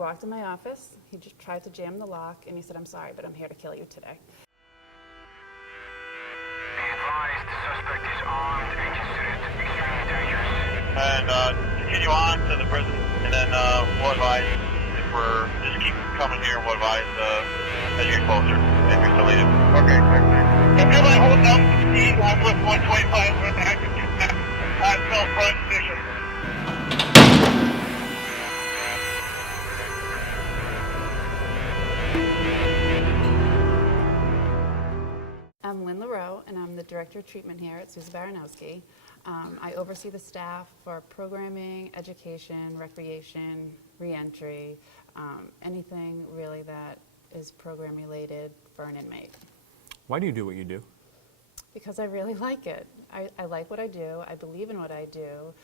walked in my office, he just tried to jam the lock, and he said, "I'm sorry, but I'm here to kill you today." Be advised, the suspect is armed and considered extremely dangerous. And continue on to the prison, and then we'll advise if we're just keep coming here. We'll advise as you get closer if you're still needed. Okay, clear. If you're like holding up the speed, I'm with 125 with the active contact. I'm still front position. I'm Lynn Lareau, and I'm the Director of Treatment here at Susan Baranowski. I oversee the staff for programming, education, recreation, reentry, anything really that is program related for an inmate. Why do you do what you do? Because I really like it. I like what I do. I believe in what I do.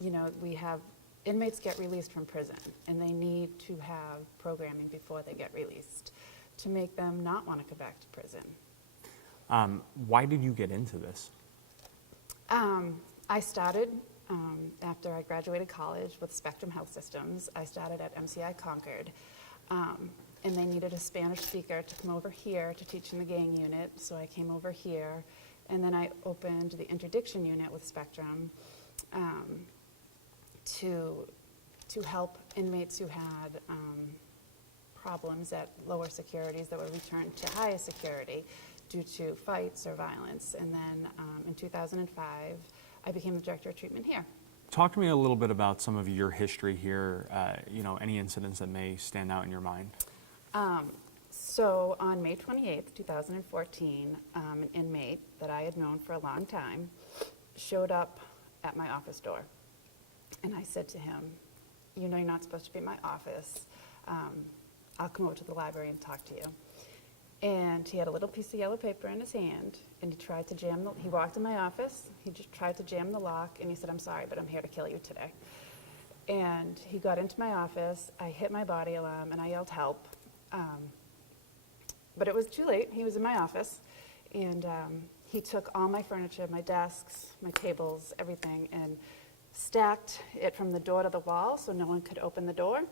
You know, we have inmates get released from prison, and they need to have programming before they get released to make them not want to go back to prison. Why did you get into this? I started after I graduated college with Spectrum Health Systems. I started at MCI Concord, and they needed a Spanish speaker to come over here to teach in the gang unit, so I came over here, and then I opened the interdiction unit with Spectrum to help inmates who had problems at lower securities that were returned to higher security due to fights or violence. And then in 2005, I became the Director of Treatment here. Talk to me a little bit about some of your history here, you know, any incidents that may stand out in your mind. So on May 28th, 2014, an inmate that I had known for a long time showed up at my office door. And I said to him, "You know you're not supposed to be in my office. I'll come over to the library and talk to you." And he had a little piece of yellow paper in his hand, and he walked in my office, he just tried to jam the lock, and he said, "I'm sorry, but I'm here to kill you today." And he got into my office, I hit my body alarm, and I yelled help. But it was too late. He was in my office, and he took all my furniture, my desks, my tables, everything, and stacked it from the door to the wall so no one could open the door.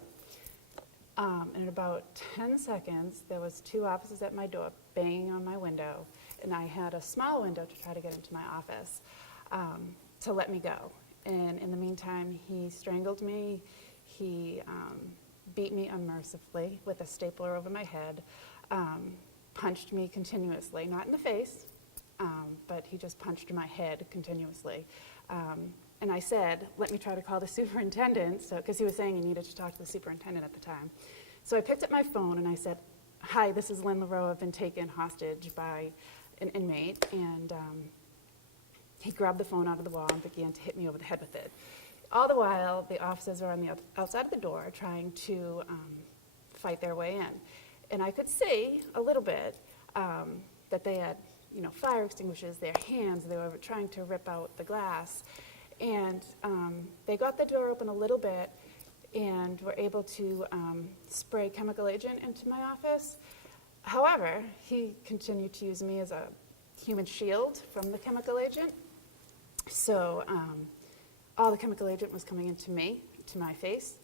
And in about 10 seconds, there was 2 officers at my door banging on my window, and I had a small window to try to get into my office to let me go. And in the meantime, he strangled me. He beat me unmercifully with a stapler over my head, punched me continuously, not in the face, but he just punched my head continuously. And I said, "Let me try to call the superintendent," because he was saying he needed to talk to the superintendent at the time. So I picked up my phone and I said, "Hi, this is Lynn Lareau. I've been taken hostage by an inmate." And he grabbed the phone out of the wall and began to hit me over the head with it. All the while, the officers were on the outside of the door trying to fight their way in. And I could see a little bit that they had, you know, fire extinguishers, their hands, they were trying to rip out the glass. And they got the door open a little bit and were able to spray chemical agent into my office. However, he continued to use me as a human shield from the chemical agent. So all the chemical agent was coming into me, to my face.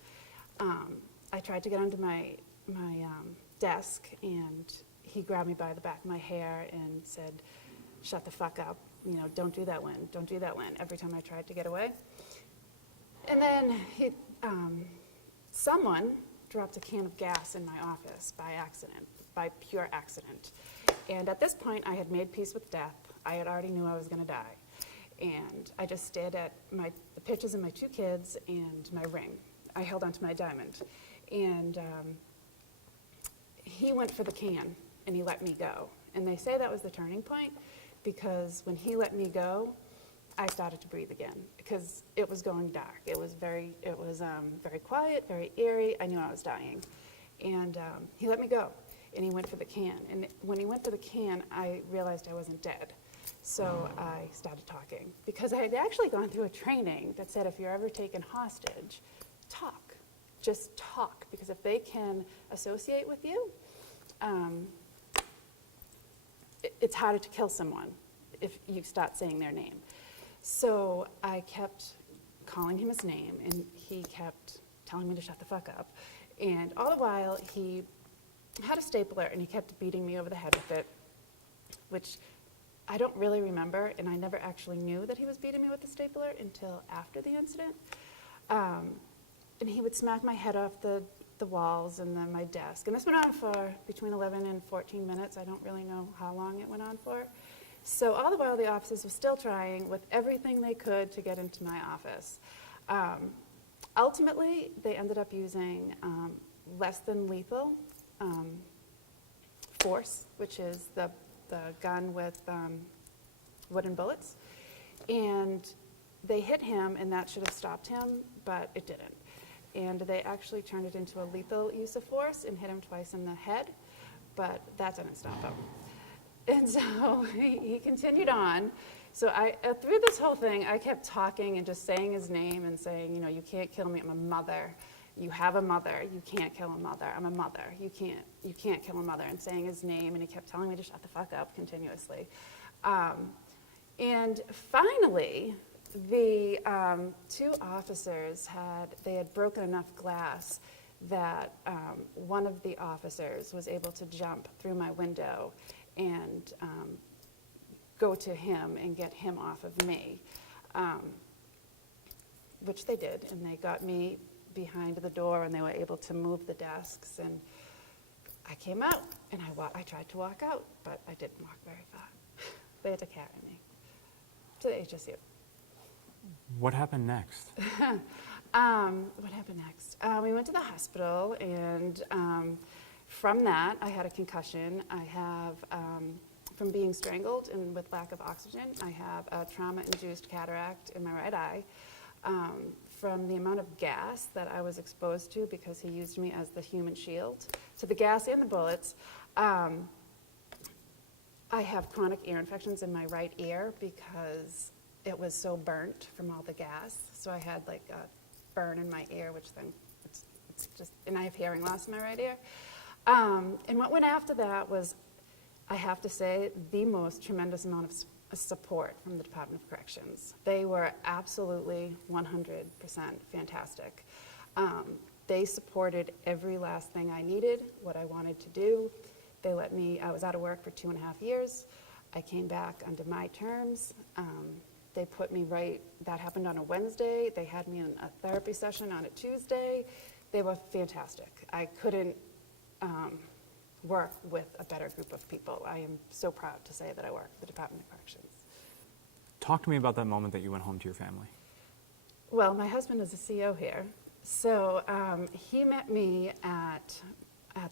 I tried to get onto my desk, and he grabbed me by the back of my hair and said, "Shut the fuck up. You know, don't do that, Lynn. Don't do that, Lynn," every time I tried to get away. And then someone dropped a can of gas in my office by accident, by pure accident. And at this point, I had made peace with death. I had already knew I was going to die. And I just stared at the pictures of my 2 kids and my ring. I held onto my diamond. And he went for the can, and he let me go. And they say that was the turning point, because when he let me go, I started to breathe again, because it was going dark. It was very quiet, very eerie. I knew I was dying. And he let me go, and he went for the can. And when he went for the can, I realized I wasn't dead. So I started talking, because I had actually gone through a training that said if you're ever taken hostage, talk. Just talk, because if they can associate with you, it's harder to kill someone if you start saying their name. So I kept calling him his name, and he kept telling me to shut the fuck up. And all the while, he had a stapler, and he kept beating me over the head with it, which I don't really remember, and I never actually knew that he was beating me with the stapler until after the incident. And he would smack my head off the walls and then my desk. And this went on for between 11 and 14 minutes. I don't really know how long it went on for. So all the while, the officers were still trying with everything they could to get into my office. Ultimately, they ended up using less than lethal force, which is the gun with wooden bullets. And they hit him, and that should have stopped him, but it didn't. And they actually turned it into a lethal use of force and hit him twice in the head, but that didn't stop him. And so he continued on. So through this whole thing, I kept talking and just saying his name and saying, you can't kill me. I'm a mother. You have a mother. You can't kill a mother. I'm a mother. You can't kill a mother. And saying his name, and he kept telling me to shut the fuck up continuously. And finally, the two officers had broken enough glass that one of the officers was able to jump through my window and go to him and get him off of me, which they did, and they got me behind the door, and they were able to move the desks, and I came out, and I tried to walk out, but I didn't walk very far. They had to carry me to the HSU. What happened next? What happened next? We went to the hospital, and from that, I had a concussion. I have, from being strangled and with lack of oxygen, I have a trauma-induced cataract in my right eye. From the amount of gas that I was exposed to because he used me as the human shield, to the gas and the bullets, I have chronic ear infections in my right ear because it was so burnt from all the gas. So I had like a burn in my ear, which then it's just, and I have hearing loss in my right ear. And what went after that was, I have to say, the most tremendous amount of support from the Department of Corrections. They were absolutely 100% fantastic. They supported every last thing I needed, what I wanted to do. They let me, I was out of work for 2.5 years. I came back under my terms. They put me right, that happened on a Wednesday. They had me in a therapy session on a Tuesday. They were fantastic. I couldn't work with a better group of people. I am so proud to say that I work for the Department of Corrections. Talk to me about that moment that you went home to your family. Well, my husband is a CO here. So he met me at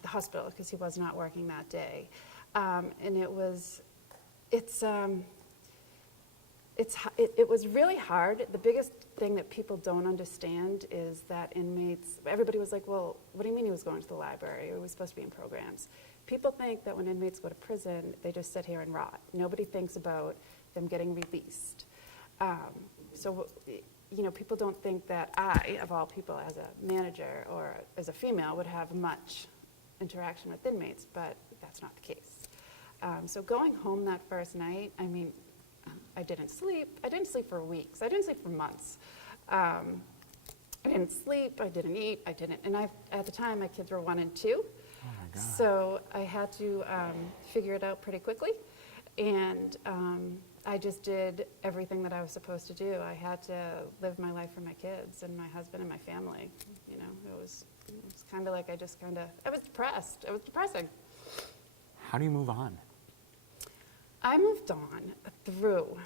the hospital because he was not working that day. And it was really hard. The biggest thing that people don't understand is that inmates, everybody was like, well, what do you mean he was going to the library? Or he was supposed to be in programs? People think that when inmates go to prison, they just sit here and rot. Nobody thinks about them getting released. So, people don't think that I, of all people, as a manager or as a female, would have much interaction with inmates, but that's not the case. So going home that first night, I didn't sleep. I didn't sleep for weeks. I didn't sleep for months. I didn't sleep. I didn't eat. And at the time, my kids were 1 and 2. Oh my God. So I had to figure it out pretty quickly. And I just did everything that I was supposed to do. I had to live my life for my kids and my husband and my family. It was kind of like I was depressed. It was depressing. How do you move on? I moved on through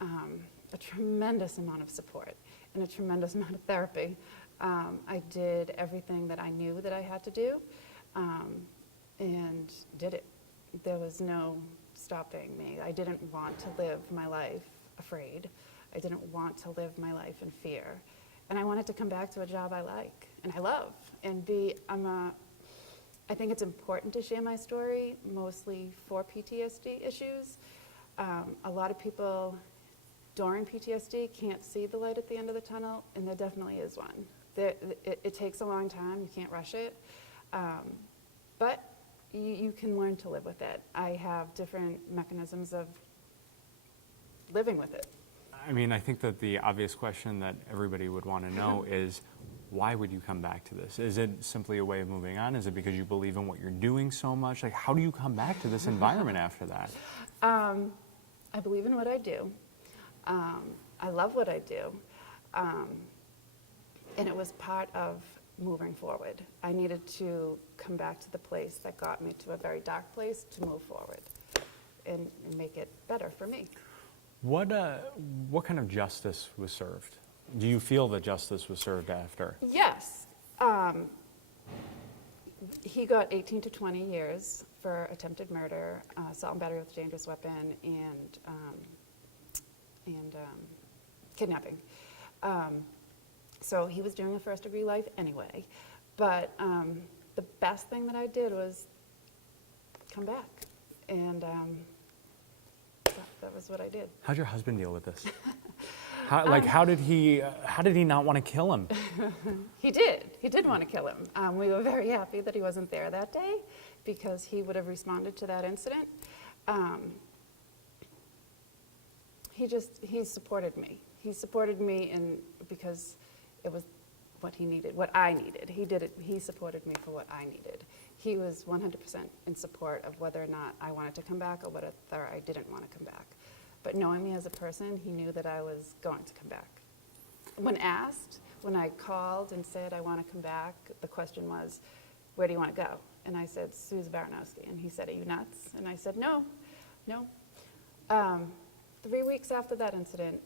a tremendous amount of support and a tremendous amount of therapy. I did everything that I knew that I had to do and did it. There was no stopping me. I didn't want to live my life afraid. I didn't want to live my life in fear. And I wanted to come back to a job I like and I love and I think it's important to share my story, mostly for PTSD issues. A lot of people during PTSD can't see the light at the end of the tunnel, and there definitely is one. It takes a long time, you can't rush it, but you can learn to live with it. I have different mechanisms of living with it. I think that the obvious question that everybody would want to know is, Why would you come back to this? Is it simply a way of moving on? Is it because you believe in what you're doing so much? Like, how do you come back to this environment after that? I believe in what I do. I love what I do. And it was part of moving forward. I needed to come back to the place that got me to a very dark place to move forward and make it better for me. What kind of justice was served? Do you feel that justice was served after? Yes. He got 18 to 20 years for attempted murder, assault and battery with a dangerous weapon, and kidnapping. So he was doing a first-degree life anyway. But the best thing that I did was come back, and that was what I did. How'd your husband deal with this? How did he not want to kill him? He did. He did want to kill him. We were very happy that he wasn't there that day because he would have responded to that incident. He supported me. He supported me because it was what he needed, what I needed. He did it. He supported me for what I needed. He was 100% in support of whether or not I wanted to come back or whether I didn't want to come back. But knowing me as a person, he knew that I was going to come back. When asked, when I called and said I want to come back, the question was, where do you want to go? And I said, Susan Baranowski. And he said, are you nuts? And I said, no. 3 weeks after that incident,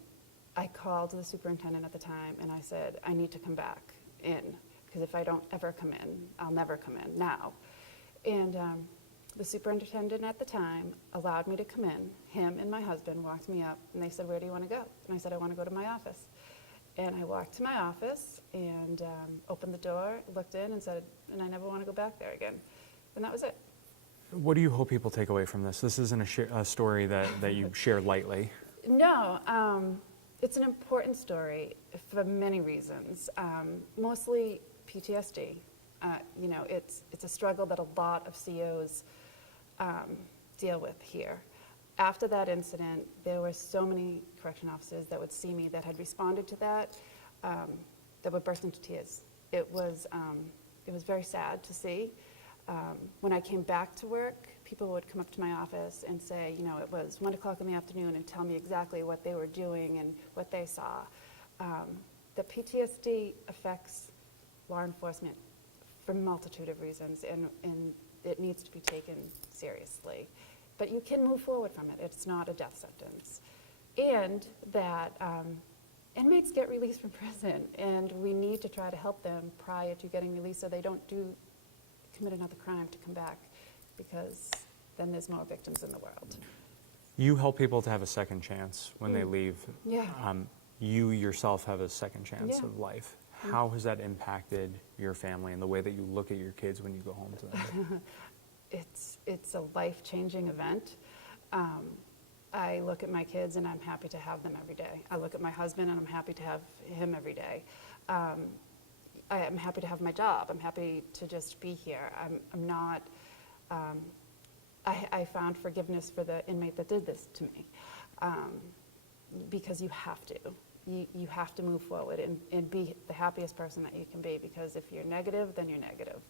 I called the superintendent at the time and I said, I need to come back in, because if I don't ever come in, I'll never come in now. And the superintendent at the time allowed me to come in. Him and my husband walked me up and they said, where do you want to go? And I said, I want to go to my office. And I walked to my office and opened the door, looked in and said, and I never want to go back there again. And that was it. What do you hope people take away from this? This isn't a story that you share lightly. No, it's an important story for many reasons, mostly PTSD. It's a struggle that a lot of COs deal with here. After that incident, there were so many correction officers that would see me that had responded to that would burst into tears. It was very sad to see. When I came back to work, people would come up to my office and say, it was 1 o'clock in the afternoon and tell me exactly what they were doing and what they saw. The PTSD affects law enforcement for a multitude of reasons, and it needs to be taken seriously. But you can move forward from it. It's not a death sentence. And that inmates get released from prison, and we need to try to help them prior to getting released so they don't commit another crime to come back, because then there's more victims in the world. You help people to have a second chance when they leave. Yeah. You yourself have a second chance Yeah. of life. How has that impacted your family and the way that you look at your kids when you go home to them? It's a life-changing event. I look at my kids and I'm happy to have them every day. I look at my husband and I'm happy to have him every day. I am happy to have my job. I'm happy to just be here. I'm not, I found forgiveness for the inmate that did this to me, because you have to. You have to move forward and be the happiest person that you can be, because if you're negative, then you're negative.